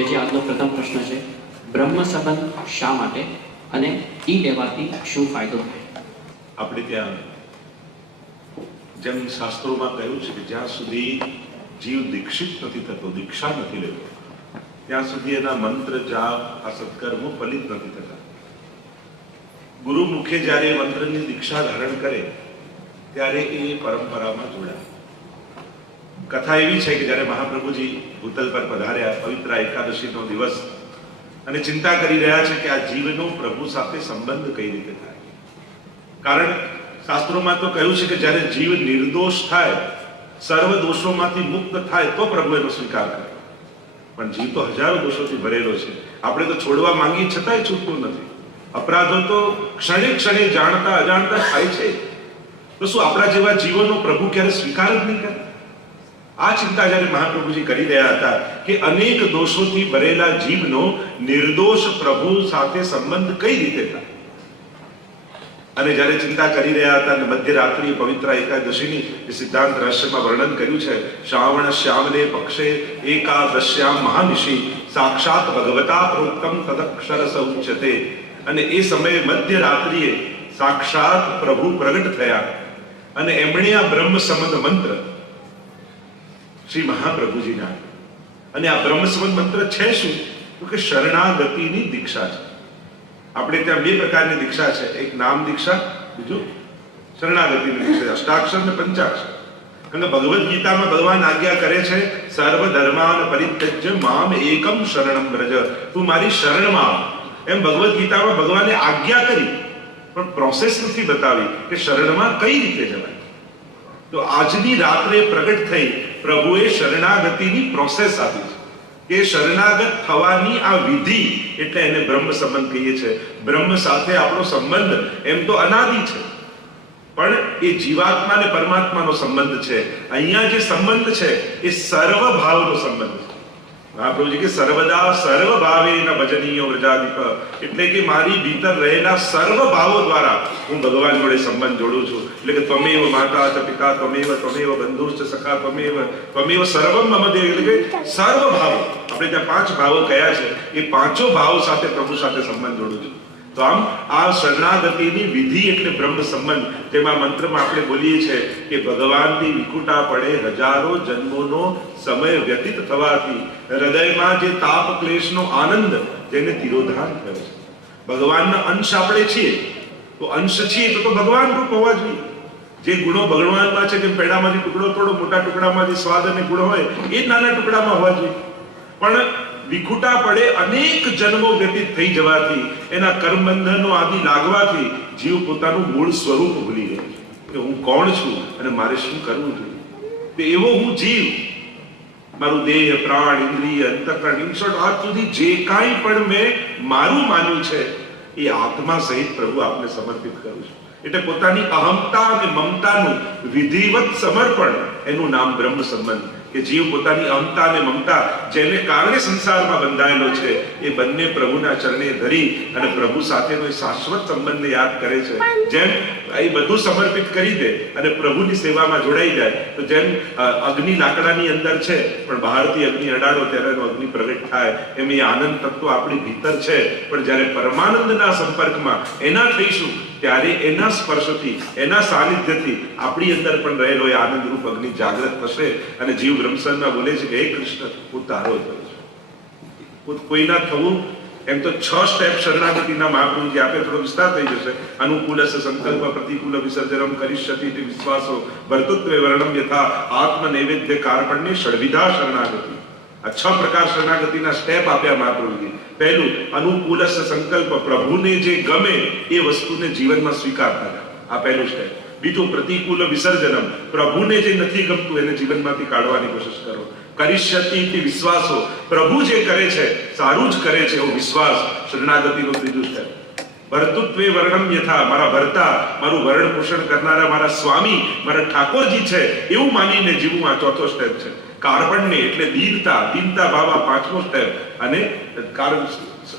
જેથી આજનો પ્રથમ પ્રશ્ન છે, બ્રહ્મ સંબંધ શા માટે અને ઈ લેવાથી શું ફાયદો થાય? આપણે ત્યાં જેમ શાસ્ત્રોમાં કહ્યું છે કે જ્યાં સુધી જીવ દીક્ષિત નથી થતો, દીક્ષા નથી લેતો, ત્યાં સુધી એના મંત્ર જાપ આ સત્કર્મો ફલિત નથી થતા. ગુરુ મુખે જ્યારે મંત્રની દીક્ષા ધારણ કરે ત્યારે એ પરંપરામાં જોડાય. કથા એવી છે કે જ્યારે મહાપ્રભુજી ભૂતલ પર પધાર્યા, પવિત્ર એકાદશીનો દિવસ, અને ચિંતા કરી રહ્યા છે કે આ જીવનો પ્રભુ સાથે સંબંધ કઈ રીતે થાય. કારણ શાસ્ત્રોમાં તો કહ્યું છે કે જ્યારે જીવ નિર્દોષ થાય, સર્વ દોષોમાંથી મુક્ત થાય તો પ્રભુ એનો સ્વીકાર કરે. પણ જીવ તો હજારો દોષોથી ભરેલો છે. આપણે તો છોડવા માંગીએ છતાંય છૂટતું નથી. અપરાધો તો ક્ષણે ક્ષણે જાણતા અજાણતા થાય છે. તો શું આપણા જેવા જીવોનો પ્રભુ ક્યારે સ્વીકાર જ નહીં કરે? આ ચિંતા જ્યારે મહાપ્રભુજી કરી રહ્યા હતા કે અનેક દોષોથી ભરેલા જીવનો નિર્દોષ પ્રભુ સાથે સંબંધ કઈ રીતે થાય, અને જ્યારે ચિંતા કરી રહ્યા હતા, મધ્યરાત્રિ પવિત્ર એકાદશીની જે સિદ્ધાંત રહસ્યમાં વર્ણન કર્યું છે, શ્રાવણ શ્યામલે પક્ષે એકાદશ્યામ મહાનિશી સાક્ષાત ભગવતા પ્રોક્તમ તદક્ષર સૌચ્યતે. અને એ સમયે મધ્યરાત્રિએ સાક્ષાત પ્રભુ પ્રગટ થયા અને એમણે આ બ્રહ્મ સંબંધ મંત્ર શ્રી મહાપ્રભુજીના, અને આ બ્રહ્મ સંબંધ મંત્ર છે શું? તો કે શરણાગતિની દીક્ષા છે. આપણે ત્યાં બે પ્રકારની દીક્ષા છે, એક નામ દીક્ષા, બીજું શરણાગતિની દીક્ષા, અષ્ટાક્ષર ને પંચાક્ષર. અને ભગવદ્ ગીતામાં ભગવાન આજ્ઞા કરે છે, સર્વ ધર્માન પરિત્યજ્ય મામ એકમ શરણમ વ્રજ, તું મારી શરણમાં આવ. એમ ભગવદ્ ગીતામાં ભગવાને આજ્ઞા કરી, પણ પ્રોસેસ નથી બતાવી કે શરણમાં કઈ રીતે જવાય. તો આજની રાત્રે પ્રગટ થઈ પ્રભુએ શરણાગતિની પ્રોસેસ આપી છે કે શરણાગત થવાની આ વિધિ, એટલે એને બ્રહ્મ સંબંધ કહીએ છીએ. બ્રહ્મ સાથે આપણો સંબંધ એમ તો અનાદિ છે, પણ એ જીવાત્મા અને પરમાત્માનો સંબંધ છે. અહીંયા જે સંબંધ છે એ સર્વ ભાવનો સંબંધ છે. મહાપ્રભુજી કે સર્વદા સર્વ ભાવેન ભજનીયો વ્રજાધિપ, એટલે કે મારી ભીતર રહેલા સર્વ ભાવો દ્વારા હું ભગવાન જોડે સંબંધ જોડું છું. એટલે કે ત્વમેવ માતા ચ પિતા ત્વમેવ ત્વમેવ બંધુશ્ચ સખા ત્વમેવ ત્વમેવ સર્વમ મમ દેવ, એટલે કે સર્વ ભાવો, આપણે ત્યાં 5 ભાવો કયા છે, એ પાંચો ભાવો સાથે પ્રભુ સાથે સંબંધ જોડું છું. તો આમ આ શરણાગતિની વિધિ એટલે બ્રહ્મ સંબંધ. જેમાં મંત્રમાં આપણે બોલીએ છીએ કે ભગવાનની વિકુટા પડે હજારો જન્મોનો સમય વ્યતીત થવાથી હૃદયમાં જે તાપ ક્લેશનો આનંદ જેને તિરોધાન થયો છે. ભગવાનના અંશ આપણે છીએ, તો અંશ છીએ તો ભગવાન રૂપ હોવા જોઈએ. જે ગુણો ભગવાનમાં છે, કે પેડામાંથી ટુકડો તોડો, મોટા ટુકડામાં જે સ્વાદ અને ગુણ હોય એ નાના ટુકડામાં હોવા જોઈએ. પણ વિખુટા પડે અનેક જન્મો વ્યતીત થઈ જવાથી, એના કર્મબંધનો આદિ લાગવાથી જીવ પોતાનું મૂળ સ્વરૂપ ભૂલી ગયો છે કે હું કોણ છું અને મારે શું કરવું જોઈએ. તો એવો હું જીવ, મારું દેહ પ્રાણ ઇન્દ્રિય અંતઃકરણ, ઇન શોર્ટ આજ સુધી જે કાંઈ પણ મેં મારું માન્યું છે એ આત્મા સહિત પ્રભુ આપને સમર્પિત કરું છું. એટલે પોતાની અહમતા અને મમતાનું વિધિવત સમર્પણ, એનું નામ બ્રહ્મ સંબંધ. કે જીવ પોતાની અહમતા અને મમતા જેને કારણે સંસારમાં બંધાયેલો છે એ બંને પ્રભુના ચરણે ધરી અને પ્રભુ સાથેનો એ શાશ્વત સંબંધને યાદ કરે છે. જેમ એ બધું સમર્પિત કરી દે અને પ્રભુની સેવામાં જોડાઈ જાય, તો જેમ અગ્નિ લાકડાની અંદર છે પણ બહારથી અગ્નિ અડાડો ત્યારે એનો અગ્નિ પ્રગટ થાય, એમ એ આનંદ તત્વ આપણી ભીતર છે, પણ જ્યારે પરમાનંદના સંપર્કમાં એના થઈશું ત્યારે એના સ્પર્શથી, એના સાનિધ્યથી આપણી અંદર પણ રહેલો એ આનંદરૂપ અગ્નિ જાગૃત થશે. અને જીવ બ્રહ્મસરમાં બોલે છે કે હે કૃષ્ણ, હું તારો થયો છું. કોઈના થવું એમ તો 6 સ્ટેપ શરણાગતિના મહાપ્રભુજી આપે, થોડો વિસ્તાર થઈ જશે. અનુકૂલસ્ય સંકલ્પ પ્રતિકૂલ વિસર્જનમ કરીષ્યતિ ઇતિ વિશ્વાસો વર્તુત્વે વર્ણમ યથા આત્મ નૈવેદ્ય કાર્પણ્ય ષડવિધા શરણાગતિ. આ 6 પ્રકાર શરણાગતિના સ્ટેપ આપ્યા મહાપ્રભુજી. પહેલું અનુકૂલસ્ય સંકલ્પ, પ્રભુને જે ગમે એ વસ્તુને જીવનમાં સ્વીકારતા, આ પહેલું સ્ટેપ. બીજું પ્રતિકૂલ વિસર્જનમ, પ્રભુને જે નથી ગમતું એને જીવનમાંથી કાઢવાની કોશિશ કરો. કરીષ્યતિ ઇતિ વિશ્વાસો, પ્રભુ જે કરે છે સારું જ કરે છે એવો વિશ્વાસ, શરણાગતિનું ત્રીજું સ્ટેપ. ભર્તૃત્વે વર્ણમ યથા, મારા ભર્તા, મારું વર્ણ પોષણ કરનારા મારા સ્વામી, મારા ઠાકોરજી છે એવું માનીને જીવવું, આ ચોથો સ્ટેપ છે. કાર્પણ્ય એટલે દીનતા, દીનતા ભાવ આ 5મો સ્ટેપ. અને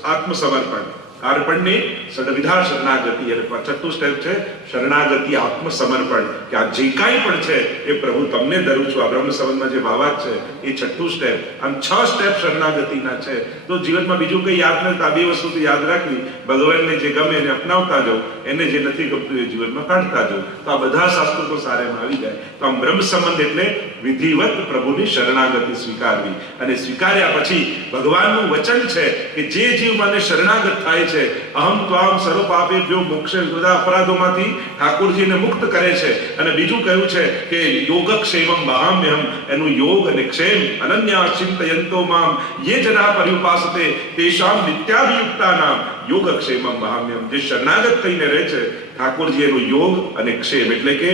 આત્મસમર્પણ, કાર્પણ્ય ષડવિધા શરણાગતિ, અને 6થું સ્ટેપ છે શરણાગતિ, આત્મસમર્પણ, કે આ જે કાંઈ પણ છે એ પ્રભુ તમને ધરું છું. આ બ્રહ્મ સંબંધમાં જે ભાવાર્થ છે એ 6થું સ્ટેપ. આમ 6 સ્ટેપ શરણાગતિના છે. તો જીવનમાં બીજું કંઈ યાદ નથી. આ 2 વસ્તુ તો યાદ રાખવી. ભગવાનને જે ગમે એને અપનાવતા જાઓ, એને જે નથી ગમતું એ જીવનમાં કાઢતા જાઓ. તો આ બધા શાસ્ત્રો તો સારેમાં આવી જાય. તો આમ બ્રહ્મ સંબંધ એટલે વિધિવત પ્રભુની શરણાગતિ સ્વીકારવી. અને સ્વીકાર્યા પછી ભગવાનનું વચન છે કે જે જીવ મને શરણાગત થાય છે, અહમ ત્વામ સર્વ પાપેભ્યો મોક્ષે, બધા અપરાધોમાંથી ઠાકોરજીને મુક્ત કરે છે. અને બીજું કહ્યું છે કે યોગક્ષેમમ વહામ્યહમ, એનું યોગ અને ક્ષેમ અનન્યા ચિંતયંતો મામ યે જના પર્યુપાસતે તેષામ નિત્યાભિયુક્તાનામ યોગક્ષેમમ વહામ્યહમ. જે શરણાગત થઈને રહે છે ઠાકોરજી, એનું યોગ અને ક્ષેમ એટલે કે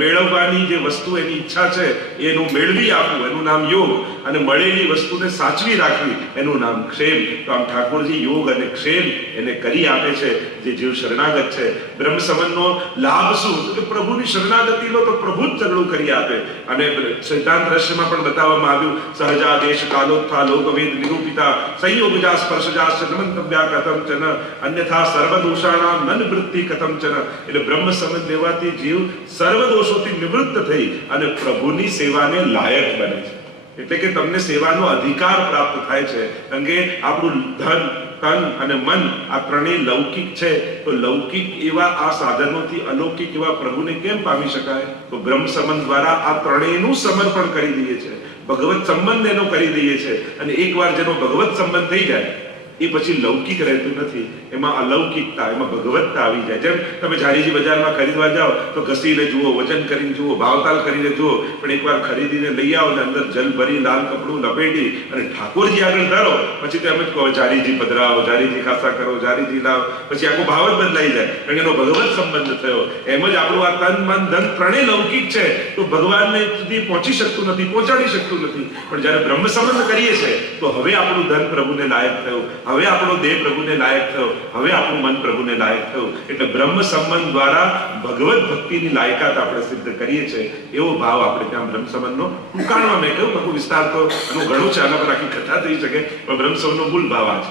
મેળવવાની જે વસ્તુ એની ઈચ્છા છે એનું મેળવી આપવું, એનું નામ યોગ. અને મળેલી વસ્તુને સાચવી રાખવી, એનું નામ ક્ષેમ. તો આમ ઠાકોરજી યોગ અને ક્ષેમ એને કરી આપે છે જે જીવ શરણાગત છે. બ્રહ્મ સંબંધનો લાભ શું? તો કે પ્રભુની શરણાગતિ લો તો પ્રભુ જ સગળું કરી આપે. અને સિદ્ધાંત રહસ્યમાં પણ બતાવવામાં આવ્યું, સહજા દેશ કાલોત્થા લોકવેદ નિરૂપિતા સંયોગજા સ્પર્શજા નમંતવ્યા કથમ ચન અન્યથા સર્વદોષાણામ નનવૃત્તિ કથમ ચન. એટલે બ્રહ્મ સંબંધ લેવાથી જીવ સર્વ દોષોથી નિવૃત્ત થઈ અને પ્રભુની સેવાને લાયક બને છે. એટલે કે તમને સેવાનો અધિકાર પ્રાપ્ત થાય છે. કારણ કે આપણું ધન, તન અને મન આ ત્રણેય લૌકિક છે. તો લૌકિક એવા આ સાધનોથી અલૌકિક એવા પ્રભુને કેમ પામી શકાય? તો બ્રહ્મ સંબંધ દ્વારા આ ત્રણેયનું સમર્પણ કરી દઈએ છે. ભગવત સંબંધ એનો કરી દઈએ છે. અને એકવાર જેનો ભગવત સંબંધ થઈ જાય એ પછી લૌકિક રહેતું નથી, એમાં અલૌકિકતા, એમાં ભગવત્તા આવી જાય. જેમ તમે જાડીજી બજારમાં ખરીદવા જાઓ તો ઘસીને જુઓ, વજન કરીને જુઓ, ભાવતાલ કરીને જુઓ, પણ એકવાર ખરીદીને લઈ આવો ને અંદર જલ ભરી લાલ કપડું લપેટી અને ઠાકોરજી આગળ ધરો, પછી તો એમ જ કહો જાડીજી પધરાવો, જાડીજી ખાસા કરો, જાડીજી લાવો, પછી આખો ભાવ જ બદલાઈ જાય. કારણ કે એનો ભગવત સંબંધ થયો. એમ જ આપણું આ તન મન ધન ત્રણેય લૌકિક છે તો ભગવાનને સુધી પહોંચી શકતું નથી, પહોંચાડી શકતું નથી. પણ જ્યારે બ્રહ્મ સંબંધ કરીએ છીએ તો હવે આપણું ધન પ્રભુને લાયક થયું, હવે આપણો દેહ પ્રભુને લાયક થયો, હવે આપણું મન પ્રભુને લાયક થયું. એટલે બ્રહ્મ સંબંધ દ્વારા ભગવત ભક્તિની લાયકાત આપણે સિદ્ધ કરીએ છીએ. એવો ભાવ આપણે ત્યાં બ્રહ્મ સંબંધનો ઉકાળવા, મેં કહ્યું આખું વિસ્તાર તો એનું ઘણું છે, આના પર આખી કથા થઈ શકે, પણ બ્રહ્મ સંબંધનો મૂળ ભાવ આ છે.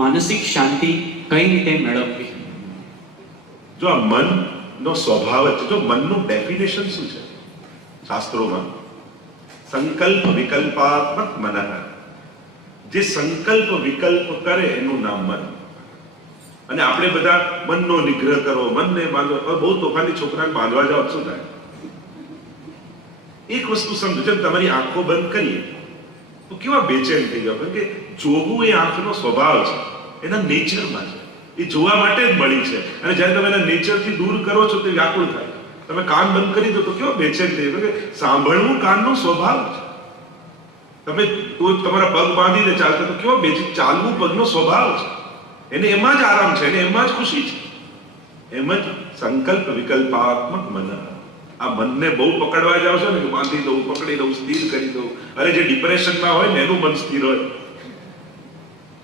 માનસિક શાંતિ કઈ રીતે મેળવવી? જો આ મનનો સ્વભાવ છે, જો મનનું ડેફિનેશન શું છે શાસ્ત્રોમાં? સંકલ્પ વિકલ્પાત્મક મનઃ. જે સંકલ્પ વિકલ્પ કરે એનું નામ મન. અને આપણે બધા મનનો નિગ્રહ કરો, મનને બાંધો. બહુ તોફાની છોકરાને બાંધવા જાઓ શું થાય? એક વસ્તુ સમજો, જેમ તમારી આંખો બંધ કરીએ તો કેવા બેચેન થઈ જાવ, કારણ કે જોવું એ આંખનો સ્વભાવ છે, એના નેચરમાં છે, એ જોવા માટે જ મળી છે. અને જ્યારે તમે એના નેચરથી દૂર કરો છો તો વ્યાકુળ થાય. તમે કાન બંધ કરી દો તો કેવો બેચેન થઈ જાય, કારણ કે સાંભળવું કાનનો સ્વભાવ છે. તમે તમારા પગ બાંધીને ચાલતા તો કેવો બેચેન, ચાલવું પગનો સ્વભાવ છે, એને એમાં જ આરામ છે, એને એમાં જ ખુશી છે. એમ જ સંકલ્પ વિકલ્પાત્મક મન. આ મનને બહુ પકડવા જાવ છો ને, કે બાંધી દઉં, પકડી દઉં, સ્થિર કરી દઉં. અરે જે ડિપ્રેશનમાં હોય ને એનું મન સ્થિર હોય,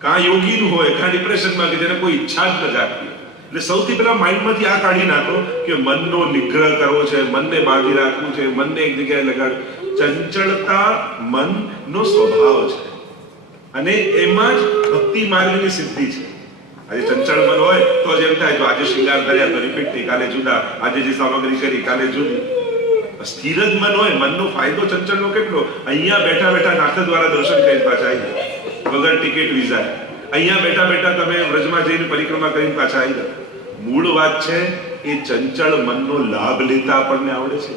કાં યોગીનું હોય, કાં ડિપ્રેશનમાં કે જેને કોઈ ઈચ્છા જ ન જાગતી. એટલે સૌથી પહેલા માઇન્ડમાંથી આ કાઢી નાખો કે મનનો નિગ્રહ કરવો છે, મનને બાંધી રાખવું છે, મનને એક જગ્યાએ લગાડવું. ચંચળતા મનનો સ્વભાવ છે અને એમાં જ ભક્તિ માર્ગની સિદ્ધિ છે. આજે ચંચળ મન હોય તો જેમ થાય, જો આજે શૃંગાર કર્યા તો રિપીટ થઈ, કાલે જુદા, આજે જે સામગ્રી કરી કાલે જુદી. સ્થિર જ મન હોય, મનનો ફાયદો ચંચળનો કેટલો? અહીંયા બેઠા બેઠા નાથ દ્વારા દર્શન કરી પાછા આવી જાય, વગર ટિકિટ વિઝા. અહીંયા બેઠા બેઠા તમે વ્રજમાં જઈને પરિક્રમા કરીને પાછા આવી જાવ. મૂળ વાત છે એ ચંચળ મનનો લાભ લેતા આપણને આવડે છે.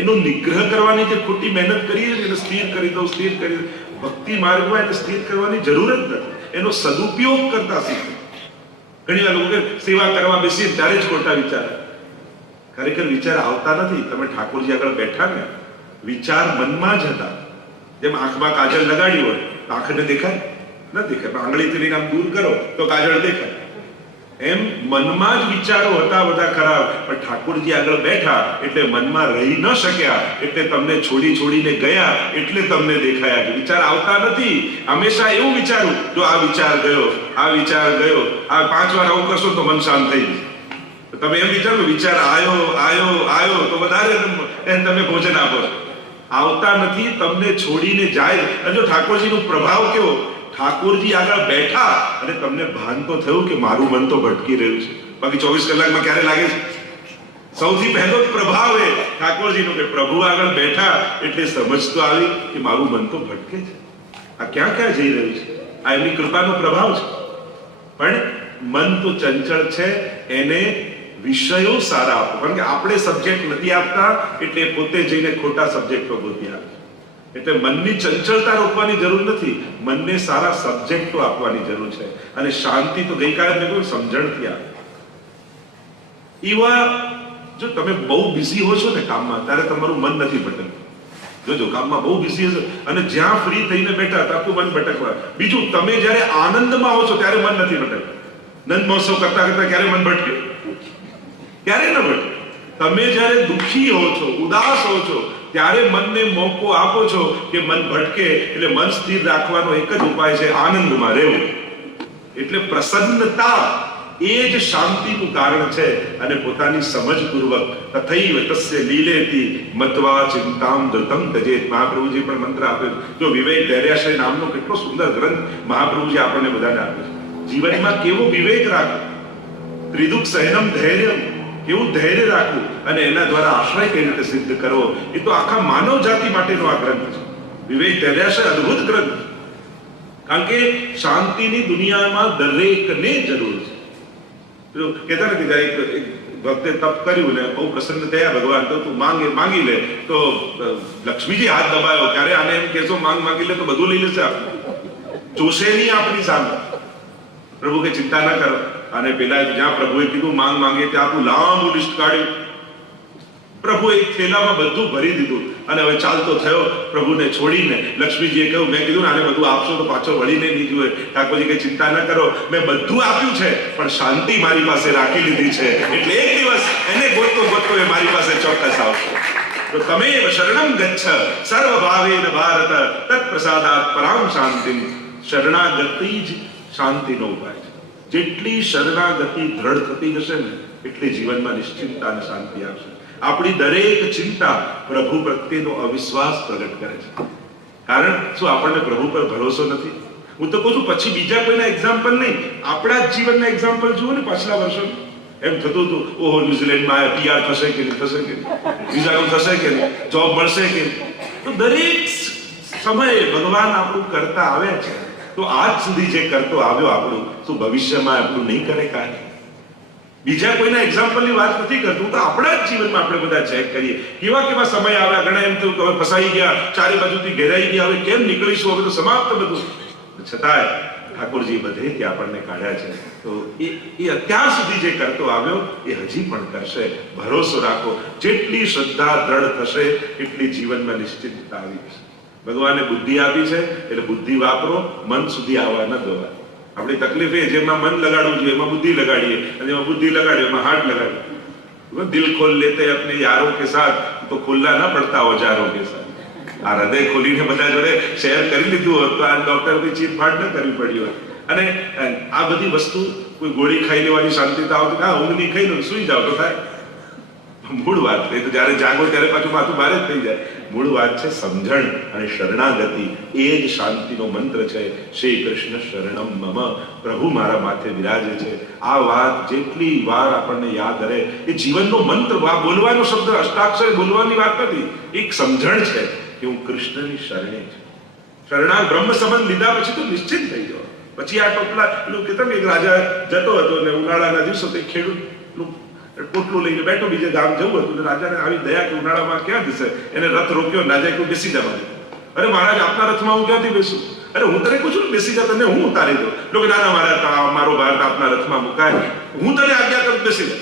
એનો નિગ્રહ કરવાની જે ખોટી મહેનત કરીએ છીએ, એને સ્થિર કરી દો, સ્થિર કરી દો. ભક્તિ માર્ગમાં એને સ્થિર કરવાની જરૂર જ નથી, એનો સદુપયોગ કરતા શીખો. ઘણી વાર લોકો સેવા કરવા બેસીએ ત્યારે જ ખોટા વિચાર. ખરેખર વિચાર આવતા નથી. તમે ઠાકોરજી આગળ બેઠા ને, વિચાર મનમાં જ હતા. જેમ આંખમાં કાજલ લગાડી હોય તો આંખને દેખાય? ન દેખાય, પણ આંગળીથી લઈને આમ દૂર કરો તો કાજળ દેખાય. એમ મનમાં જ વિચારો હતા બધા ખરાબ, પણ ઠાકોરજી આગળ બેઠા એટલે મનમાં રહી ન શક્યા, એટલે તમને છોડીને ગયા, એટલે તમને દેખાયા. કે વિચાર આવતા નથી. હંમેશા એવું વિચારું, જો આ વિચાર ગયો, આ વિચાર ગયો, આ 5 વાર આવું કરશો તો મન શાંત થઈ જશે. તમે એમ વિચારો વિચાર આયો તો વધારે તમે ભોજન આપો છો. આવતા નથી, તમને છોડીને જાય. અને જો ઠાકોરજીનો પ્રભાવ કેવો, ઠાકોરજી આગળ બેઠા અને તમને ભાન તો થયું કે મારું મન તો ભટકી રહ્યું છે. બાકી 24 કલાકમાં ક્યારે લાગે છે? સૌથી પહેલો પ્રભાવ એ ઠાકોરજીનો કે પ્રભુ આગળ બેઠા એટલે સમજ તો આવી કે મારું મન તો ભટકે છે, આ ક્યાં ક્યાં જઈ રહ્યું છે. આ એમની કૃપાનો પ્રભાવ છે. પણ મન તો ચંચળ છે, એને વિષયો સારા આપો. કારણ કે આપણે સબ્જેક્ટ નથી આપતા એટલે પોતે જઈને ખોટા સબ્જેક્ટો ગોતી આપે. એટલે મનની ચંચળતા રોકવાની જરૂર નથી, મનને સારા સબ્જેક્ટો આપવાની જરૂર છે. અને શાંતિ તો ગઈકાલે મેં કહ્યું સમજણથી આવે. એવા જો તમે બહુ બિઝી હો છો ને કામમાં, ત્યારે તમારું મન નથી ભટકતું. જોજો કામમાં બહુ બિઝી હશે અને જ્યાં ફ્રી થઈને બેઠા તારું મન ભટકવા. બીજું, તમે જ્યારે આનંદમાં હો છો ત્યારે મન નથી ભટકતું. નંદ મહોત્સવ કરતા કરતા ક્યારે મન ભટકે? ક્યારે ન ભટકે. તમે જ્યારે દુઃખી હો છો, ઉદાસ હો છો, ત્યારે મનને મોકો આપો છો કે મન ભટકે. એટલે મન સ્થિર રાખવાનો એક જ ઉપાય છે, આનંદમાં રહેવું. એટલે પ્રસન્નતા એ જ શાંતિનું કારણ છે. અને પોતાની સમજપૂર્વક તથૈવ તસ્ય લીલેતિ મત્વા ચિંતામ ધૃતમ તજેત. મહાપ્રભુજી પણ મંત્ર આપ્યો. જો વિવેક ધૈર્યાશ્રય નામનો કેટલો સુંદર ગ્રંથ મહાપ્રભુજી આપણને બધાને આપ્યો છે. જીવનમાં કેવો વિવેક રાખવો, ત્રિદુઃખ સહનમ ધૈર્યમ, કેવું ધૈર્ય રાખવું અને એના દ્વારા આશ્રય કઈ રીતે સિદ્ધ કરવો, એ તો આખા માનવ જાતિ માટેનો આ ગ્રંથ છે. વિવેક ધૈર્યાશ્રય અદ્ભુત ગ્રંથ. કારણ કે શાંતિની દુનિયામાં દરેકને જરૂર છે. કહેતા ને કે એક ભક્તે તપ કર્યું ને બહુ પ્રસન્ન થયા ભગવાન, તો તું માંગી લે. તો લક્ષ્મીજી હાથ દબાયો. ક્યારે આને એમ કહેશો માંગી લે તો બધું લઈ લેશે, આપણે જોશે નહીં આપણી સામે. પ્રભુ કે ચિંતા ના કરો. અને પેલા જ્યાં પ્રભુએ કીધું માંગે ત્યાં આપણું લાંબુ લિસ્ટ કાઢ્યું. પ્રભુ એક થેલામાં બધું ભરી દીધું અને હવે ચાલતો થયો પ્રભુને છોડીને. લક્ષ્મીજીએ કહ્યું, મેં કીધું ને આને બધું આપશો તો પાછો વળીને નહીં જુએ. ઠાકોરજી કે ચિંતા ન કરો, મેં બધું આપ્યું છે પણ શાંતિ મારી પાસે રાખી લીધી છે. એટલે એક દિવસ એને ગોતતો એ મારી પાસે ચોક્કસ આવશે. તો તમે શરણમ ગચ્છ સર્વ ભાવેન ભારત તત્ પ્રસાદાત પરામ શાંતિમ. શરણાગતિ જ શાંતિનો ઉપાય છે. જેટલી શરણાગતિ દ્રઢ થતી જશે ને એટલી જીવનમાં નિશ્ચિંતતા અને શાંતિ આવશે. આપણી દરેક ચિંતા પ્રભુ પ્રત્યેનો અવિશ્વાસ પ્રગટ કરે છે. કારણ શું? આપણને પ્રભુ પર ભરોસો નથી. હું તો કહું છું, પછી બીજા કોઈના એક્ઝામ્પલ નહીં, આપણા જ જીવનના એક્ઝામ્પલ જુઓ ને. પાછલા વર્ષો એમ થતું હતું, ઓહો ન્યુઝીલેન્ડમાં આયા, પીઆર થશે કે નહીં, થશે કે નહીં, વિઝા થશે કે નહીં, જોબ મળશે કે નહીં. તો દરેક સમયે ભગવાન આપણું કરતા આવ્યા છે. તો આજ સુધી જે કરતો આવ્યો આપણું, શું ભવિષ્યમાં આપણું નહીં કરે? કાંઈ બીજા કોઈના એક્ઝામ્પલની વાત નથી કરતો. તો આપણા જ જીવનમાં આપણે બધા ચેક કરીએ કેવા કેવા સમય આવ્યા. ઘણા એમ થયું કે હવે ફસાઈ ગયા, ચારે બાજુથી ઘેરાઈ ગયા, હવે કેમ નીકળીશું, હવે તો સમાપ્ત બધું. છતાંય ઠાકોરજી બધેથી આપણને કાઢ્યા છે. તો એ અત્યાર સુધી જે કરતો આવ્યો એ હજી પણ કરશે. ભરોસો રાખો. જેટલી શ્રદ્ધા દ્રઢ થશે એટલી જીવનમાં નિશ્ચિતતા આવી જશે. ભગવાને બુદ્ધિ આપી છે એટલે બુદ્ધિ વાપરો, મન સુધી આવવા ન દો. આપણી તકલીફ એ જેમાં મન લગાડવું જોઈએ એમાં બુદ્ધિ લગાડીએ, અને જેમાં બુદ્ધિ લગાડીએ એમાં હાથ લગાડીએ. દિલ ખોલ લેતે अपने यारों के साथ तो खुलना ना पड़ता औजारों के साथ. આ હૃદય ખોલીને બધા જોડે શેર કરી લીધું હોત તો આ ડોક્ટર કોઈ ચીરફાડ ન કરવી પડી હોત. અને આ બધી વસ્તુ કોઈ ગોળી ખાઈ લેવાની શાંતિતા આવતી, હા ઊંઘની ખાઈ લો સુઈ જાવ તો થાય. મૂળ વાત એ તો જ્યારે જાગો ત્યારે પાછું માથું ભારે જ થઈ જાય. મૂળ વાત છે સમજણ અને શરણાગતિ. એ જ શાંતિનો મંત્ર છે. શ્રી કૃષ્ણ શરણમ મમ. પ્રભુ મારા માથે બિરાજે છે. આ વાત જેટલી વાર આપણને યાદ રહે એ જીવનનો મંત્ર. આ બોલવાનો શબ્દ અષ્ટાક્ષર બોલવાની વાત નથી, એક સમજણ છે કે હું કૃષ્ણની શરણે છું. શરણા બ્રહ્મ સંબંધ લીધા પછી તો નિશ્ચિત થઈ જાવ. પછી આ ટોપલા પેલું કહેતા એક રાજા જતો હતો ને ઉનાળાના દિવસો તે ખેડૂત પોટલું લઈને બેઠો, બીજે ગામ જવું હતું. રાજાને આવી દયા કે ઉનાળામાં ક્યાં જશે, એને રથ રોક્યો. રાજાએ કહ્યું બેસી જવા. અરે મહારાજ આપના રથમાં હું ક્યાંથી બેસું? અરે હું તને પૂછું ને બેસી જા, તને હું ઉતારી દઉં. લોકો ના ના મારો ભારત આપના રથમાં મુકાય, હું તને આજ્ઞા કરું બેસી જા.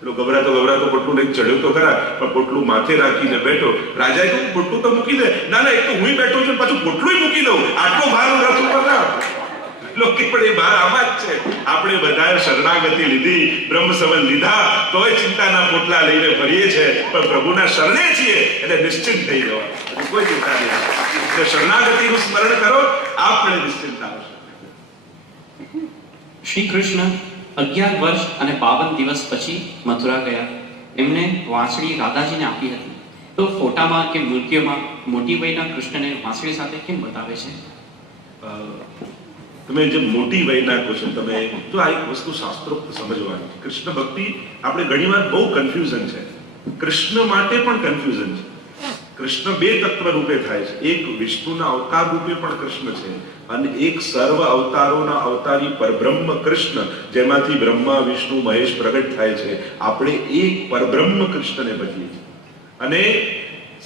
પેલો ગભરાતો પોટલું લઈને ચડ્યો તો ખરા, પણ પોટલું માથે રાખીને બેઠો. રાજાએ કહ્યું પોટલું તો મૂકી દે. ના એક તો હું બેઠો છું, પાછું પોટલું મૂકી દઉં. આટલો ભાર રથ ઉપર ના આપો. લોકો પણ એ ભાર આમાં જ છે. આપણે બધાએ શરણાગતિ લીધી, બ્રહ્મ સંબંધ લીધા, તોય ચિંતાના પોટલા લઈને ફરીએ છે. પણ પ્રભુના શરણે છીએ એટલે નિશ્ચિત થઈ જવા, કોઈ ચિંતા નહીં. એટલે શરણાગતિનું સ્મરણ કરો, આપણે નિશ્ચિંતા આવશે. શ્રી કૃષ્ણ 11 વર્ષ અને 52 દિવસ પછી મથુરા ગયા. એમને વાંસળી રાધાજીને આપી હતી. તો ફોટામાં કે મૂર્તિઓમાં મોટી વયના કૃષ્ણને વાંસળી સાથે કેમ બતાવે છે? તમે જે મોટી વયના કહો છો તમે, તો આ એક વસ્તુ શાસ્ત્રોક્ત સમજવાની છે. કૃષ્ણ ભક્તિ આપણે ઘણીવાર બહુ કન્ફ્યુઝન છે. કૃષ્ણ માટે પણ કન્ફ્યુઝન છે. કૃષ્ણ બે તત્વ રૂપે થાય છે. એક વિષ્ણુના અવતાર રૂપે પણ કૃષ્ણ છે, અને એક સર્વ અવતારોના અવતારી પરબ્રહ્મ કૃષ્ણ, જેમાંથી બ્રહ્મા વિષ્ણુ મહેશ પ્રગટ થાય છે. આપણે એક પરબ્રહ્મ કૃષ્ણને ભજીએ છીએ. અને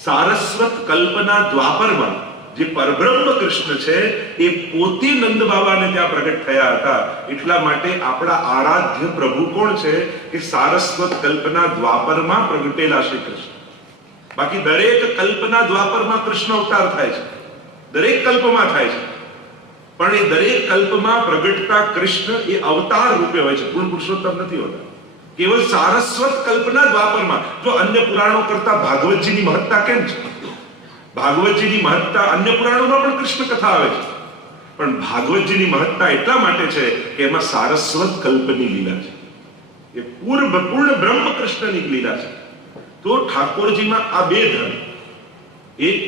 સારસ્વત કલ્પના દ્વાપરમાં જે પરબ્રહ્મ કૃષ્ણ છે એ પોતે નંદ બાબાને ત્યાં પ્રગટ થયા હતા. એટલા માટે આપણા આરાધ્ય પ્રભુ કોણ છે કે સારસ્વત કલ્પના દ્વાપરમાં પ્રગટેલા શ્રી કૃષ્ણ. બાકી દરેક કલ્પના દ્વાપરમાં કૃષ્ણ અવતાર થાય છે, દરેક કલ્પમાં થાય છે, પણ એ દરેક કલ્પમાં પ્રગટતા કૃષ્ણ એ અવતાર રૂપે હોય છે, પૂર્ણ પુરુષોત્તમ નથી હોતા. કેવળ સારસ્વત કલ્પના દ્વાપરમાં. જો અન્ય પુરાણો કરતા ભાગવતજીની મહત્તા કેમ છે? ભાગવતજીની મહત્તા અન્ય પુરાણોમાં પણ કૃષ્ણ કથા આવે છે, પણ ભાગવતજીની મહત્તા એટલા માટે છે કે એમાં સારસ્વત કલ્પની લીલા છે, એ પૂર્ણ બ્રહ્મ કૃષ્ણની લીલા છે. તો ઠાકોરજીમાં આ બે ધર્મ, એક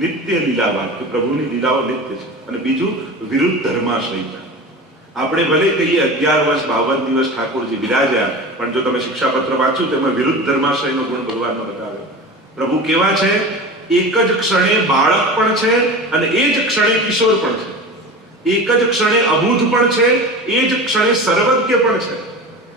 નિત્ય લીલાવાન કે પ્રભુની લીલાઓ નિત્ય છે, અને બીજું વિરુદ્ધ ધર્માશ્રયતા. આપણે ભલે કહીએ 11 વર્ષ 52 દિવસ ઠાકોરજી બિરાજ્યા, પણ જો તમે શિક્ષાપત્ર વાંચ્યું તેમાં વિરુદ્ધ ધર્માશ્રયનો ગુણ ભગવાનનો બતાવ્યો. પ્રભુ કેવા છે? એક જ ક્ષણે બાળક પણ છે અને એ જ ક્ષણે કિશોર પણ છે. એક જ ક્ષણે અબૂધ પણ છે, એ જ ક્ષણે સર્વજ્ઞ પણ છે.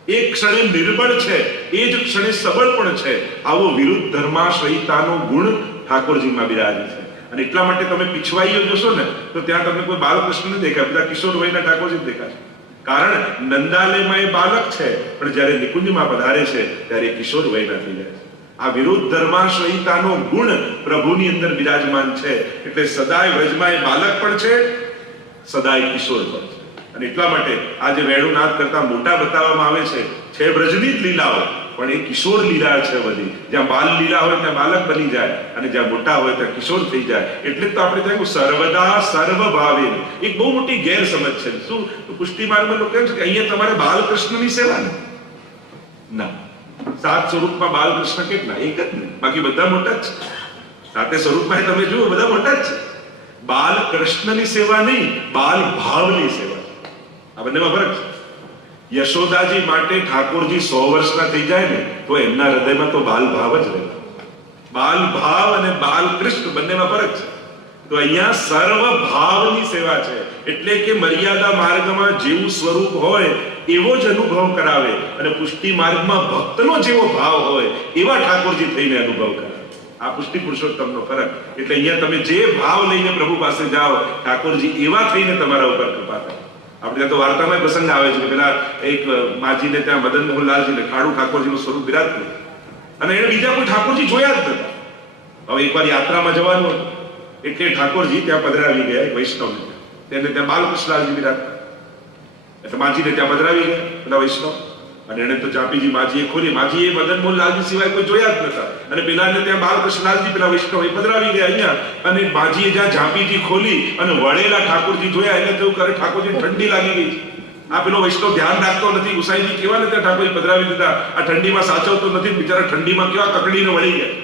એક ક્ષણે નિર્બળ છે, એ જ ક્ષણે સબળ પણ છે. આવો વિરુદ્ધ ધર્માશ્રયતાનો ગુણ ઠાકોરજીમાં બિરાજે છે. અને એટલા માટે તમે પીછવાઈઓ જોશો ને તો ત્યાં તમને કોઈ બાલકૃષ્ણ નહીં દેખાય, બધા કિશોર વયના ઠાકોરજી દેખાશે. કારણ નંદાલયમાં એ બાલક છે, પણ જ્યારે નિકુંજમાં પધારે છે ત્યારે કિશોર વયના થઈ જાય છે. આ વિરુદ્ધ ધર્માશ્રયતાનો ગુણ પ્રભુની અંદર બિરાજમાન છે. એટલે સદાય વ્રજમાં એ બાલક પણ છે, સદાય કિશોર પણ છે. અને એટલા માટે આ જે વેણુનાદ કરતા મોટા બતાવવામાં આવે છે વ્રજની જ લીલાઓ, પણ એ કિશોર લીલા છે બધી. જ્યાં બાલ લીલા હોય ત્યાં બાલક બની જાય, અને જ્યાં મોટા હોય ત્યાં કિશોર થઈ જાય. એટલે તો આપણે કહ્યું સર્વદા સર્વ ભાવે. એક બહુ મોટી ગેરસમજ છે. શું પુષ્ટિ માર્ગમાં લોકો કહે છે કે અહીંયા તમારે બાલકૃષ્ણની સેવા ને? ના, 7 સ્વરૂપમાં બાલકૃષ્ણ કેટલા? એક જ ને, બાકી બધા મોટા જ છે. 7 સ્વરૂપમાં તમે જુઓ બધા મોટા જ છે. બાલકૃષ્ણની સેવા નહીં, બાલ ભાવની સેવા. આ બંનેમાં ફરક છે. યશોદાજી માટે ઠાકોરજી 100 વર્ષના થઈ જાય ને તો એમના હૃદયમાં તો બાલ ભાવ જ રહે. બાલ ભાવ અને બાલ કૃષ્ણ બંનેમાં ફરક છે. તો અહીંયા સર્વ ભાવની સેવા છે. એટલે કે મર્યાદા માર્ગમાં જેવું સ્વરૂપ હોય એવો જ અનુભવ કરાવે, અને પુષ્ટિ માર્ગમાં ભક્તનો જેવો ભાવ હોય એવા ઠાકોરજી થઈને અનુભવ કરાવે. આ પુષ્ટિ પુરુષોત્તમનો ફરક. એટલે અહીંયા તમે જે ભાવ લઈને પ્રભુ પાસે જાઓ, ઠાકોરજી એવા થઈને તમારા ઉપર કૃપા કરે. આપણે ત્યાં તો વાર્તામાં પ્રસંગ આવે છે કે પેલા એક માજીને ત્યાં મદન મોહનલાલજીને ખાડુ ઠાકોરજીનું સ્વરૂપ બિરાજતું, અને એને બીજા કોઈ ઠાકોરજી જોયા જ નતા. હવે એકવાર યાત્રામાં જવાનું હતું એટલે ઠાકોરજી ત્યાં પધરાવી ગયા એક વૈષ્ણવને. તેને ત્યાં બાલકૃષ્ણલાલજી બિરાજતા, એટલે માજીને ત્યાં પધરાવી ગયા પેલા વૈષ્ણવ. અને એને તો ચાપીજી માજીએ ખોલી. માજીએ મદન મોહનલાલજી સિવાય કોઈ જોયા જ નતા, અને પેલાને ત્યાં બાલકૃષ્ણલાલજી પેલા વૈષ્ણવ એ પધરાવી ગયા અહીંયા. અને માજીએ જ્યાં ચાપીજી ખોલી અને વળેલા ઠાકોરજી જોયા એટલે તેવું કરે ઠાકોરજી ઠંડી લાગી ગઈ. આ પેલો વૈષ્ણવ ધ્યાન રાખતો નથી. ગુસાઈજી કેવા ને ત્યાં ઠાકોરજી પધરાવી દીધા, આ ઠંડીમાં સાચવતો નથી, બિચારા ઠંડીમાં કેવા કકડીને વળી ગયા.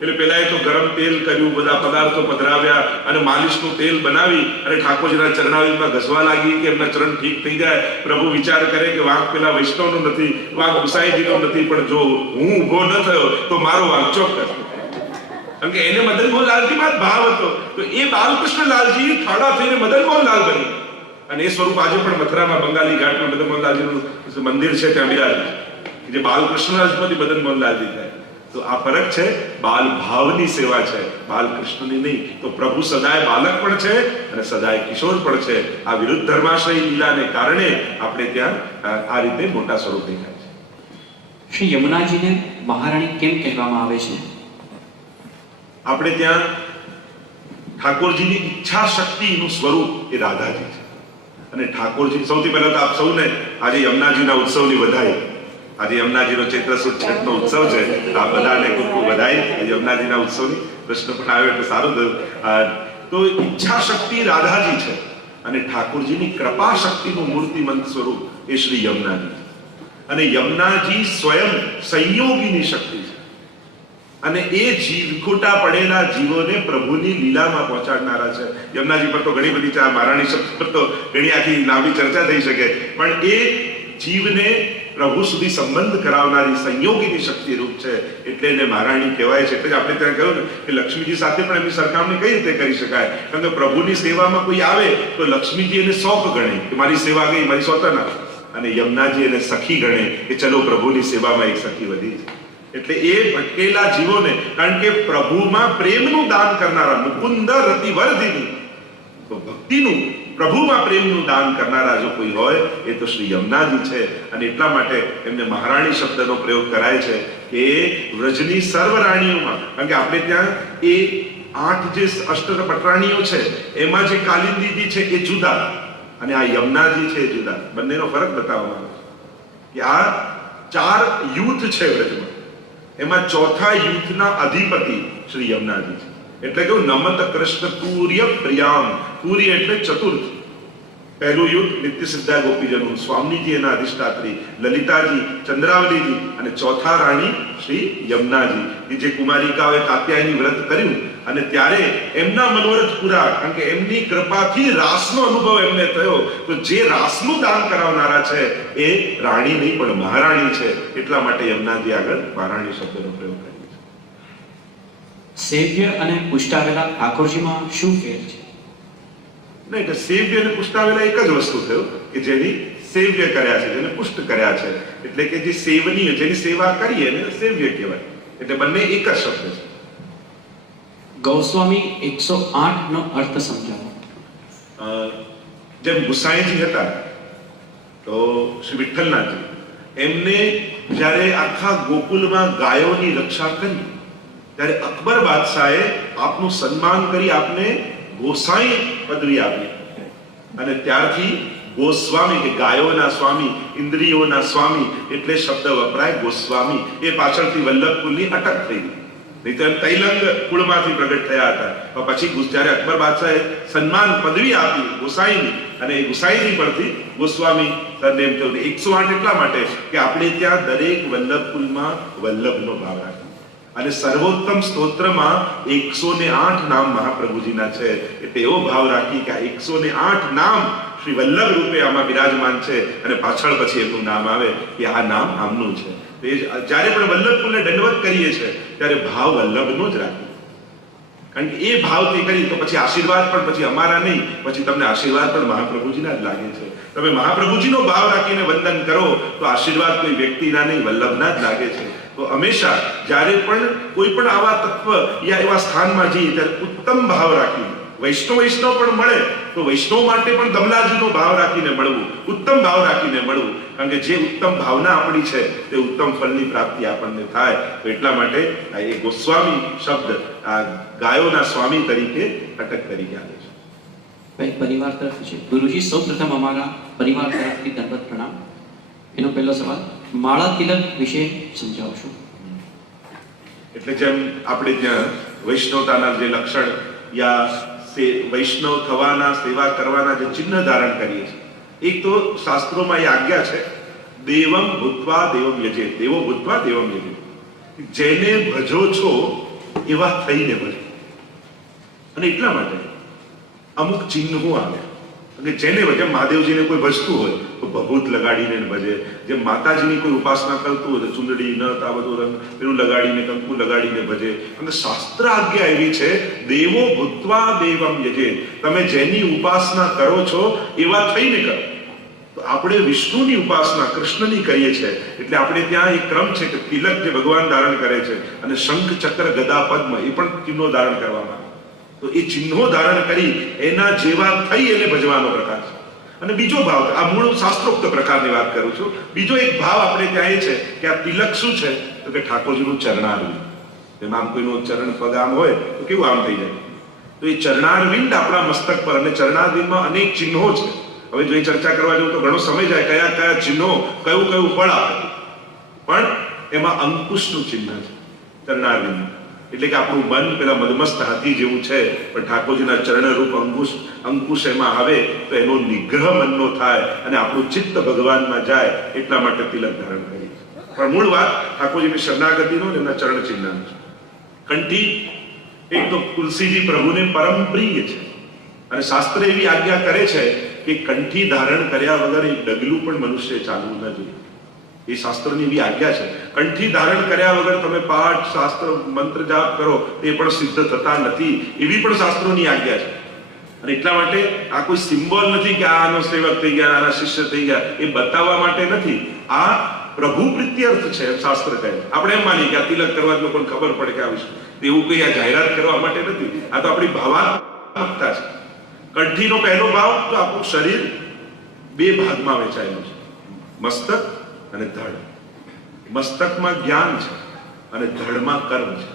એટલે પેલાએ તો ગરમ તેલ કર્યું, બધા પદાર્થો પધરાવ્યા અને માલિશનું તેલ બનાવી અને ઠાકોરજીના ચરણાવીમાં ઘસવા લાગી કે એમના ચરણ ઠીક થઈ જાય. પ્રભુ વિચાર કરે કે વાંક પેલા વૈષ્ણવનો નથી, વાંક ગુસાઈજીનો નથી, પણ જો હું ઊભો ન થયો તો મારો વાંક ચોક્કસ. કેમ કે એને મદન મોહનલાલજીમાં જ ભાવ હતો. તો એ બાલકૃષ્ણલાલજી ઠાડા થઈને મદન મોહનલાલ બની. અને એ સ્વરૂપ આજે પણ મથુરામાં બંગાળી ઘાટમાં મદન મોહનલાલજીનું મંદિર છે, ત્યાં બિરાજે જે બાલકૃષ્ણલાલજીમાંથી મદન મોહનલાલજી થાય. તો આ ફરક છે. બાલ ભાવની સેવા છે, બાલકૃષ્ણની નહીં. તો પ્રભુ સદાય બાલક પણ છે અને સદાય કિશોર પણ છે. આ વિરુદ્ધ ધર્માશ્રય લીલાને કારણે આપણે ત્યાં આ રીતે મોટા સ્વરૂપ દેખાય છે. શ્રી યમુનાજીને મહારાણી કેમ કહેવામાં આવે છે? આપણે ત્યાં ઠાકોરજીની ઈચ્છા શક્તિનું સ્વરૂપ એ રાધાજી છે. અને ઠાકોરજી સૌથી પહેલા તો આપ સૌને આજે યમુનાજીના ઉત્સવની વધાઈ. આજે યમુનાજીનો ચૈત્ર સુદ છઠનો ઉત્સવ છે. આ બધાને ખૂબ ખૂબ વધાઈ યમુનાજીના ઉત્સવની. પ્રશ્ન પણ આવ્યો એટલે સારું થયું. તો ઈચ્છા શક્તિ રાધાજી છે અને ઠાકોરજીની કૃપા શક્તિનું મૂર્તિમંત સ્વરૂપ એ શ્રી યમુનાજી. અને યમુનાજી સ્વયં સંયોગીની શક્તિ છે. અને એ જીવ ખોટા પડેલા જીવોને પ્રભુની લીલામાં પહોંચાડનારા છે. યમુનાજી પર તો ઘણી બધી મહારાણી શબ્દ પર તો ઘણી આખી લાંબી ચર્ચા થઈ શકે, પણ એ જીવને પ્રભુ સુધી સંબંધ કરાવનારી સંયોગીની શક્તિ રૂપ છે, એટલે એને મહારાણી કહેવાય છે. એટલે જ આપણે ત્યાં કહ્યું ને કે લક્ષ્મીજી સાથે પણ એની સરખામણી કઈ રીતે કરી શકાય? કારણ કે પ્રભુની સેવામાં કોઈ આવે તો લક્ષ્મીજી એને શોખ ગણે કે મારી સેવા ગઈ, મારી સ્વતના, અને યમુનાજી એને સખી ગણે કે ચલો પ્રભુની સેવામાં એક સખી વધી છે. એટલે એ ભટકેલા જીવોને, કારણ કે પ્રભુમાં પ્રેમનું દાન કરનારા મુકુંદ રતિ વર્ધિની, તો ભક્તિનું પ્રભુમાં પ્રેમનું દાન કરનારા જો કોઈ હોય એ તો શ્રી યમુનાજી છે. અને એટલા માટે એમને મહારાણી શબ્દનો પ્રયોગ કરાય છે કે વ્રજની સર્વ રાણીઓમાં, કારણ કે આપણે ત્યાં એ 8 જે અષ્ટ પટરાણીઓ છે એમાં જે કાલિંદીજી છે એ જુદા અને આ યમુનાજી છે એ જુદા. બંનેનો ફરક બતાવવામાં આવે કે આ 4 યુથ છે વ્રજમાં, એમાં ચોથા યુથના અધિપતિ શ્રી યમુનાજી છે. એટલે કે નમત કૃષ્ણ પૂર્ય પ્રિયામ, પૂર્ય એટલે ચતુર્થ. પહેલું યુદ્ધ નિત્ય સિદ્ધા ગોપીજનો, સ્વામીજી એના અધિષ્ઠાત્રી, લલિતાજી, ચંદ્રાવલીજી, અને ચોથા રાણી શ્રી યમુનાજી, જે કુમારિકાઓએ કાત્યાયની વ્રત કર્યું અને ત્યારે એમના મનોરથ પૂરા, કારણ કે એમની કૃપાથી રાસનો અનુભવ એમને થયો. તો જે રાસનું દાન કરાવનારા છે એ રાણી નહીં પણ મહારાણી છે. એટલા માટે યમુનાજી આગળ મહારાણી શબ્દનો પ્રયોગ કર્યો છે. સેવ્ય અને પુષ્ટાવેલા ઠાકોરજીમાં શું ફેર છે? નહીં, કે સેવ્ય અને પુષ્ટાવેલા એક જ વસ્તુ થયો કે જેની સેવ્ય કર્યા છે, જેને પુષ્ટ કર્યા છે. એટલે કે જે સેવનીય, જેની સેવા કરીએ એને સેવ્ય કહેવાય. એટલે બંને એક જ શબ્દ છે. ગૌસ્વામી 108 નો અર્થ સમજાવો. જેમ ગુસાઈજી હતા તો શ્રી વિઠ્ઠલનાથજી, એમને જ્યારે આખા ગોકુલમાં ગાયોની રક્ષા કરી ત્યારે અકબર બાદશાહે આપનું સન્માન કરી આપને ગોસાઈ પદવી આપી. અને ત્યારથી ગોસ્વામી કે ગાયોના સ્વામી, ઇન્દ્રિયોના સ્વામી એટલે શબ્દ વપરાય ગોસ્વામી. એ પાછળથી વલ્લભકુલની અટક થઈ ગઈ. નહીં તો તૈલંગ કુળમાંથી પ્રગટ થયા હતા, પણ પછી જ્યારે અકબર બાદશાહે સન્માન પદવી આપી ગોસાઈની, અને એ ગોસાઈની પરથી ગોસ્વામી સરનેમ થયું. 108 એટલા માટે કે આપણે ત્યાં દરેક વલ્લભકુલમાં વલ્લભનો ભાવ રાખે. અને સર્વોત્તમ સ્તોત્રમાં 108 નામ મહાપ્રભુજીના છે. એટલે એવો ભાવ રાખી કે આ 108 નામ શ્રી વલ્લભ રૂપે આમાં બિરાજમાન છે, અને પાછળ પછી એમનું નામ આવે કે આ નામ આમનું છે. જ્યારે પણ વલ્લભકુલને દંડવત કરીએ છીએ ત્યારે ભાવ વલ્લભનો જ રાખીએ, કારણ કે એ ભાવથી કરી તો પછી આશીર્વાદ પણ પછી અમારા નહીં, પછી તમને આશીર્વાદ પણ મહાપ્રભુજીના જ લાગે છે. તમે મહાપ્રભુજીનો ભાવ રાખીને વંદન કરો તો આશીર્વાદ કોઈ વ્યક્તિના નહીં, વલ્લભના જ લાગે છે. તો હંમેશા જ્યારે પણ કોઈ પણ આવા તત્વ યા એવા સ્થાનમાં જઈએ ત્યારે ઉત્તમ ભાવ રાખીને, વૈષ્ણવ પણ મળે તો વૈષ્ણવ માટે પણ દમલાજીનો ભાવ રાખીને મળવું, ઉત્તમ ભાવ રાખીને મળવું. કારણ કે જે ઉત્તમ ભાવના આપણી છે તે ઉત્તમ ફળની પ્રાપ્તિ આપણને થાય. તો એટલા માટે આ એ ગોસ્વામી શબ્દ આ ગાયોના સ્વામી તરીકે અટક તરીકે આવે છે. ભાઈ પરિવાર તરફ છે. ગુરુજી સૌપ્રથમ અમારા પરિવાર તરફથી દંડવત પ્રણામ. એનો પહેલો સવાલ માળા તિલક વિશે સમજાવશો. એટલે જેમ આપણે ત્યાં વૈષ્ણવતાના જે લક્ષણ યા વૈષ્ણવ થવાના, સેવા કરવાના જે ચિહ્ન ધારણ કરીએ છીએ, એક તો શાસ્ત્રોમાં એ આજ્ઞા છે દેવમ ભૂત્વા દેવમ યજેત, દેવો ભૂત્વા દેવમ યજેત. જેને ભજો છો એવા થઈને ભજો. અને એટલા માટે અમુક ચિહ્નો આવે કે જેને જેમ મહાદેવજીને કોઈ ભજતું હોય તો ભભૂત લગાડીને ભજે, જેમ માતાજીની કોઈ ઉપાસના કરતું હોય તો ચુંદડી, નથ, આ બધું રંગ પેલું લગાડીને, કંકુ લગાડીને ભજે. અને શાસ્ત્ર આજ્ઞા એવી છે દેવો ભૂત્વા દેવમ યજેત, તમે જેની ઉપાસના કરો છો એવા થઈને કરો. તો આપણે વિષ્ણુની ઉપાસના કૃષ્ણની કરીએ છીએ, એટલે આપણે ત્યાં એક ક્રમ છે કે તિલક જે ભગવાન ધારણ કરે છે અને શંખ, ચક્ર, ગદા, પદ્મ એ પણ ચિહ્નો ધારણ કરવામાં આવે. તો એ ચિહ્નો ધારણ કરી એના જેવા થઈ એને ભજવાનો પ્રકાર છે. અને બીજો ભાવ, આ મૂળ શાસ્ત્રોક્ત પ્રકારની વાત કરું છું, બીજો એક ભાવ આપણે ત્યાં એ છે કે આ તિલક શું છે તો કે ઠાકોરજીનું ચરણારવિંદ. જેમ આમ કોઈનું ચરણ પગ આમ હોય તો કેવું આમ થઈ જાય, તો એ ચરણારવિંદ આપણા મસ્તક પર, અને ચરણારવિંદમાં અનેક ચિહ્નો છે. હવે જો એ ચર્ચા કરવા જવું તો ઘણો સમય જાય, કયા કયા ચિહ્નો કયું કયું ફળ આપે. પણ એમાં અંકુશનું ચિહ્ન છે ચરણારવિંદ. એટલે કે આપણું મન પેલા મદમસ્ત હાથી જેવું છે, પણ ઠાકોરજીના ચરણરૂપ અંકુશ એમાં આવે તો એનો નિગ્રહ મનનો થાય અને આપણું ચિત્ત ભગવાનમાં જાય. એટલા માટે તિલક ધારણ કરીએ. પણ મૂળ વાત ઠાકોરજીની શરણાગતિનો એમના ચરણ ચિહ્નનો છે. કંઠી એક તો તુલસીજી પ્રભુને પરમ પ્રિય છે અને શાસ્ત્ર એવી આજ્ઞા કરે છે કે કંઠી ધારણ કર્યા વગર એક ડગલું પણ મનુષ્ય ચાલવું ન જોઈએ. એ શાસ્ત્રની એવી આજ્ઞા છે. કંઠી ધારણ કર્યા વગર તમે પાઠ શાસ્ત્ર મંત્ર જાપ કરો તે પણ સિદ્ધ થતા નથી, એવી પણ શાસ્ત્રોની આજ્ઞા છે. અને એટલા માટે આ કોઈ સિમ્બોલ નથી કે આનો સેવક થઈ ગયા, આના શિષ્ય થઈ ગયા, એ બતાવવા માટે નથી. આ પ્રભુ પ્રીત્યર્થ છે એમ શાસ્ત્ર કહે. આપણે એમ માનીએ કે આ તિલક કરવા લોકોને ખબર પડે કે આવીશું, એવું કોઈ આ જાહેરાત કરવા માટે નથી. આ તો આપણી ભાવાત્મકતા છે. કંઠીનો પહેલો ભાવ તો આપણું શરીર બે ભાગમાં વહેંચાયેલું છે, મસ્તક અને ધડ. મસ્તકમાં જ્ઞાન છે અને ધડમાં કર્મ છે,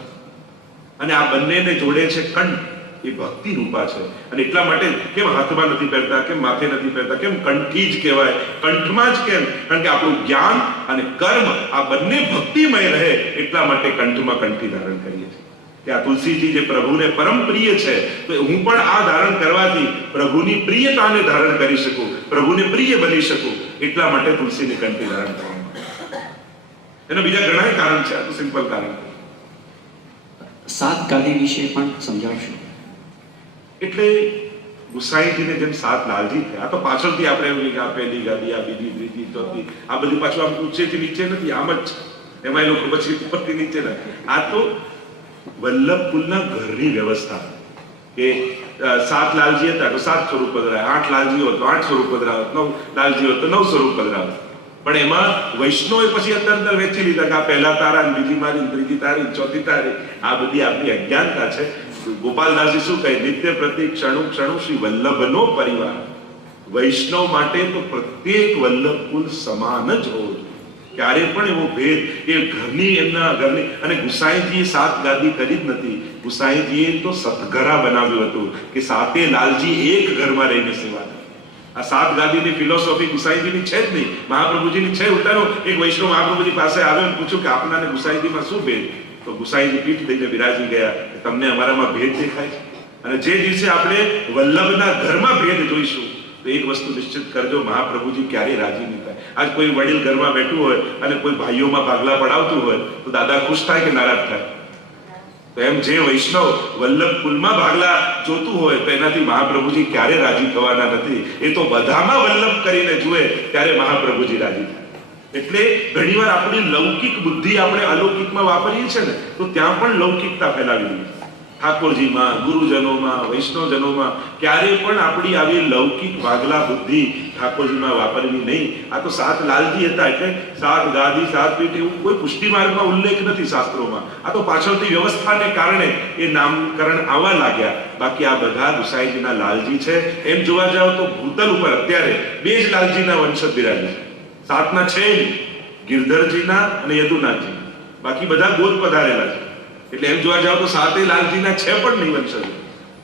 અને આ બંનેને જોડે છે કંઠ. એ ભક્તિ રૂપા છે. અને એટલા માટે કેમ હાથમાં નથી પહેરતા, કેમ માથે નથી પહેરતા, કેમ કંઠી જ કહેવાય, કંઠમાં જ કેમ? કારણ કે આપણું જ્ઞાન અને કર્મ આ બંને ભક્તિમય રહે, એટલા માટે કંઠમાં કંઠી ધારણ કરીએ છીએ. કે આ તુલસીજી જે પ્રભુને પરમ પ્રિય છે, તો હું પણ આ ધારણ કરવાથી પ્રભુની પ્રિયતાને ધારણ કરી શકું, પ્રભુને પ્રિય બની શકું, એટલા માટે તુલસીની કંઠી ધારણ કરવામાં. એના બીજા ઘણા કારણ છે, આ તો સિમ્પલ કારણ. સાત ગાદી વિશે પણ સમજાવશો? એટલે ગુસાઈજીને જેમ સાત લાલજી થયા, તો પાછળથી આપણે એમ કે આ પહેલી ગાદી, આ બીજી, ત્રીજી, ચોથી, આ બધી પાછું આમ ઊંચેથી નીચે નથી, આમ જ છે. એમાં એ લોકો પછી ઉપરથી નીચે નથી. આ તો વલ્લભકુલના ઘરની વ્યવસ્થા કે સાત લાલજી હતા તો 7 સ્વરૂપ પધરાયા, 8 લાલજી હોય તો 8 સ્વરૂપ પધરાયા, 9 લાલજી હોય તો 9 સ્વરૂપ પધરાયા. પણ એમાં વૈષ્ણવે પછી અંદર વેચી લીધા કે આ પહેલા તારા, બીજી મારી, ત્રીજી તારી, ચોથી તારી. આ બધી આપણી અજ્ઞાનતા છે. ગોપાલદાસજી શું કહે? નિત્ય પ્રતિ ક્ષણુ ક્ષણુ શ્રી વલ્લભનો પરિવાર. વૈષ્ણવ માટે તો પ્રત્યેક વલ્લભકુલ સમાન જ હોવો જોઈએ. ક્યારે પણ એવો ભેદ એ ઘરની, એમના ઘરની. અને ગુસાઈજીએ સાત ગાદી કરી જ નથી. ગુસાઈજીએ તો સતઘરા બનાવ્યું હતું કે સાતે લાલજી એક ઘરમાં રહીને સેવા કરે. આ સાત ગાદીની ફિલોસોફી ગુસાઈજીની છે જ નહીં, મહાપ્રભુજીની છે. ઉલટાનો એક વૈષ્ણવ મહાપ્રભુજી પાસે આવ્યો અને પૂછ્યું કે આપનાને ગુસાઈજીમાં શું ભેદ? તો ગુસાઈજી પીઠ દઈને બિરાજી ગયા, તમને અમારામાં ભેદ દેખાય છે? અને જે દિવસે આપણે વલ્લભના ઘરમાં ભેદ જોઈશું તો એક વસ્તુ નિશ્ચિત કરજો, મહાપ્રભુજી ક્યારેય રાજી નહીં થાય. આજ કોઈ વડીલ ઘરમાં બેઠું હોય અને કોઈ ભાઈઓમાં ભાગલા પડાવતું હોય તો દાદા ખુશ થાય કે નારાજ થાય? તો એમ જે વૈષ્ણવ વલ્લભ કુલમાં ભાગલા જોતું હોય તો એનાથી મહાપ્રભુજી ક્યારે રાજી થવાના નથી. એ તો બધામાં વલ્લભ કરીને જુએ ત્યારે મહાપ્રભુજી રાજી થાય. એટલે ઘણીવાર આપણી લૌકિક બુદ્ધિ આપણે અલૌકિકમાં વાપરીએ છીએ ને, તો ત્યાં પણ લૌકિકતા ફેલાવી દઈએ. ઠાકોરજીમાં, ગુરુજનોમાં, વૈષ્ણવજનોમાં ક્યારેય પણ આપણી આવી લૌકિક ભાગલા બુદ્ધિ ઠાકોરજીમાં વાપરવી નહીં. આ તો સાત લાલજી હતા એટલે સાત ગાદી, સાત પીઠ, એવું કોઈ પુષ્ટિ માર્ગમાં ઉલ્લેખ નથી શાસ્ત્રોમાં. આ તો પાછળથી વ્યવસ્થાને કારણે એ નામકરણ આવવા લાગ્યા. બાકી આ બધા ગુસાઈજીના લાલજી છે. એમ જોવા જાવ તો ભૂતલ ઉપર અત્યારે બે જ લાલજીના વંશજ બિરાજે છે. સાતના છે ગિરધરજીના અને યદુનાથજી, બાકી બધા ગોદ પધારેલા છે. એટલે એમ જોવા જાવ તો સાતે લાલજીના છે પણ નહીં વંશજો,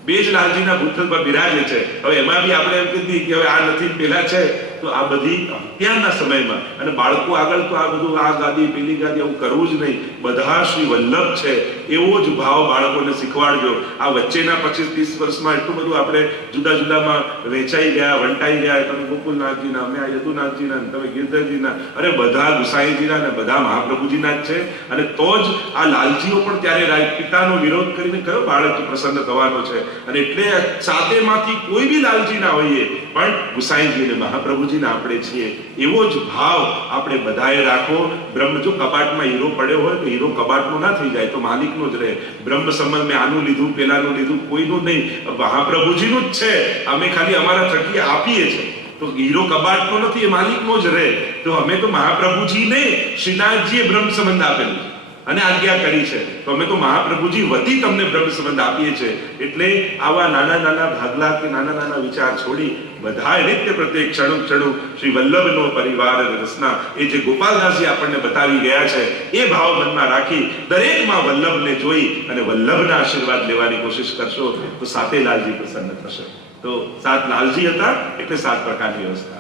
બે જ લાલજીના ભૂતલ પર બિરાજે છે. હવે એમાં બી આપણે એમ કીધી કે હવે આ નથી પેલા છે, તો આ બધી અત્યારના સમયમાં, અને બાળકો આગળ તો આ બધું આ ગાદી પેલી ગાદી આવું કરવું જ નહીં. બધા શ્રી વલ્લભ છે એવો જ ભાવ બાળકોને શીખવાડજો. આ વચ્ચેના 25-30 વર્ષમાં એટલું બધું આપણે જુદા જુદામાં વેચાઈ ગયા, વંટાઈ ગયા. તમે ગોકુલનાથજીના, અમે આ યદુનાથજીના, તમે ગિરધરજીના, અરે બધા ગુસાઈજીના ને બધા મહાપ્રભુજીના જ છે. અને તો જ આ લાલજીઓ પણ ત્યારે પિતાનો વિરોધ કરીને કયો બાળક પ્રસન્ન થવાનો છે. અને એટલે સાતેમાંથી કોઈ બી લાલજી ના હોઈએ પણ ગુસાઈજી અને મહાપ્રભુજીને આપણે છીએ એવો જ ભાવ આપણે બધાએ રાખો. બ્રહ્મ જો કબાટમાં હીરો પડ્યો હોય તો હીરો કબાટનો ના થઈ જાય, તો માલિકનો જ રહે. બ્રહ્મ સંબંધ મેં આનું લીધું, પેલાનું લીધું, કોઈનું નહીં, મહાપ્રભુજીનું જ છે. અમે ખાલી અમારા થકી આપીએ છીએ. તો હીરો કબાટનો નથી, એ માલિકનો જ રહે. તો અમે તો મહાપ્રભુજીને શ્રીનાથજીએ બ્રહ્મ સંબંધ આપેલું છે અને આજ્ઞા કરી છે, તો અમે તો મહાપ્રભુજી વતી તમને બ્રહ્મ સંબંધ આપીએ છીએ. એટલે આવા નાના નાના ભાગલા કે નાના નાના વિચાર છોડી બધાએ નિત્ય પ્રત્યેક ક્ષણુ ક્ષણુ શ્રી વલ્લભનો પરિવાર રસના એ જે ગોપાલદાસજી આપણને બતાવી ગયા છે એ ભાવ મનમાં રાખી દરેકમાં વલ્લભને જોઈ અને વલ્લભના આશીર્વાદ લેવાની કોશિશ કરશો તો સાતે લાલજી પ્રસન્ન થશે. તો સાત લાલજી હતા એટલે 7 પ્રકારની વ્યવસ્થા.